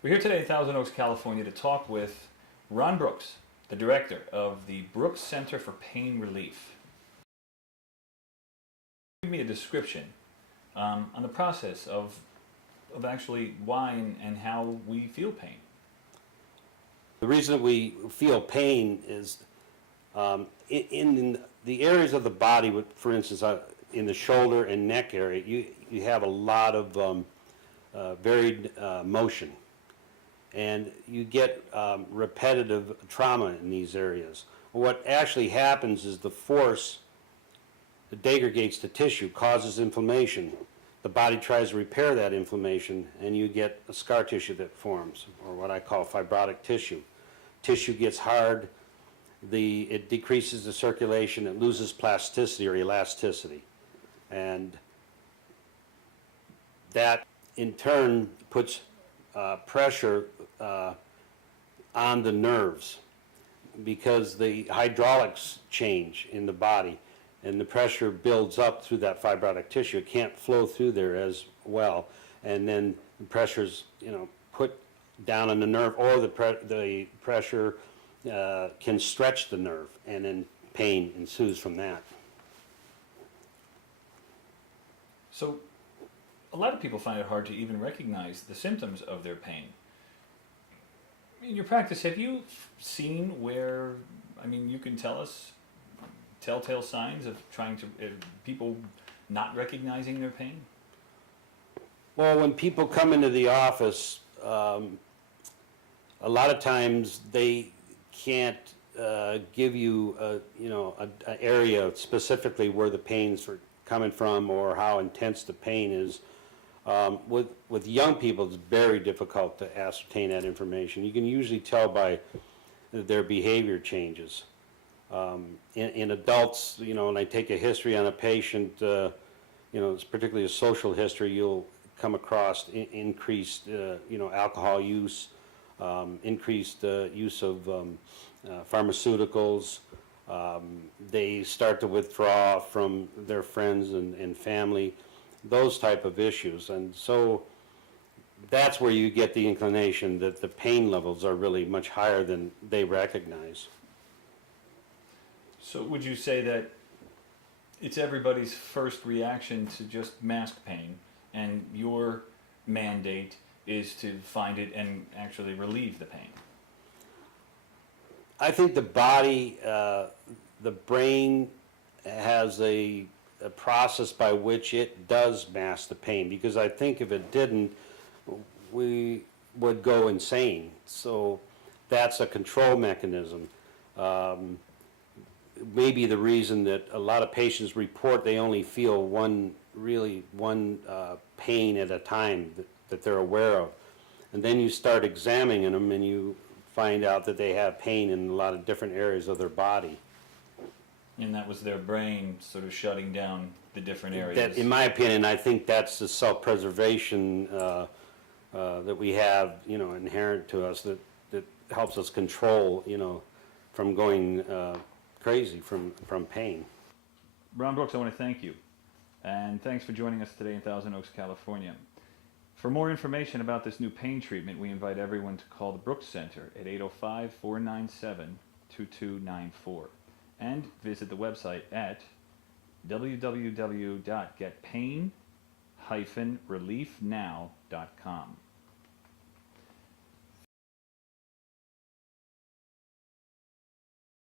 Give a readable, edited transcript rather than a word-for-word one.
We're here today in Thousand Oaks, California to talk with Ron Brooks, the director of the Brooks Center for Pain Relief. Give me a description on the process of actually why and how we feel pain. The reason we feel pain is in the areas of the body, for instance, in the shoulder and neck area, you have a lot of varied motion. And you get repetitive trauma in these areas. What actually happens is the force degrades the tissue, causes inflammation. The body tries to repair that inflammation, and you get a scar tissue that forms, or what I call fibrotic tissue. Tissue gets hard, it decreases the circulation, it loses plasticity or elasticity. And that, in turn, puts pressure on the nerves because the hydraulics change in the body and the pressure builds up through that fibrotic tissue. It can't flow through there as well, and then the pressure's put down on the nerve, or the pressure can stretch the nerve, and then pain ensues from that. So a lot of people find it hard to even recognize the symptoms of their pain. In your practice, have you seen where, you can tell us telltale signs of people not recognizing their pain? Well, when people come into the office, a lot of times they can't give you an area specifically where the pain's coming from or how intense the pain is. With young people, it's very difficult to ascertain that information. You can usually tell by their behavior changes. In adults, when I take a history on a patient, it's particularly a social history, you'll come across increased, alcohol use, increased use of pharmaceuticals. They start to withdraw from their friends and family, those type of issues. And so that's where you get the inclination that the pain levels are really much higher than they recognize. So would you say that it's everybody's first reaction to just mask pain, and your mandate is to find it and actually relieve the pain? I think the body, the brain has a process by which it does mask the pain, because I think if it didn't, we would go insane. So that's a control mechanism. Maybe the reason that a lot of patients report they only feel one pain at a time that they're aware of. And then you start examining them and you find out that they have pain in a lot of different areas of their body. And that was their brain sort of shutting down the different areas. That, in my opinion, I think that's the self-preservation that we have, inherent to us that helps us control, from going crazy from pain. Ron Brooks, I want to thank you. And thanks for joining us today in Thousand Oaks, California. For more information about this new pain treatment, we invite everyone to call the Brooks Center at 805-497-2294 and visit the website at www.getpain-reliefnow.com.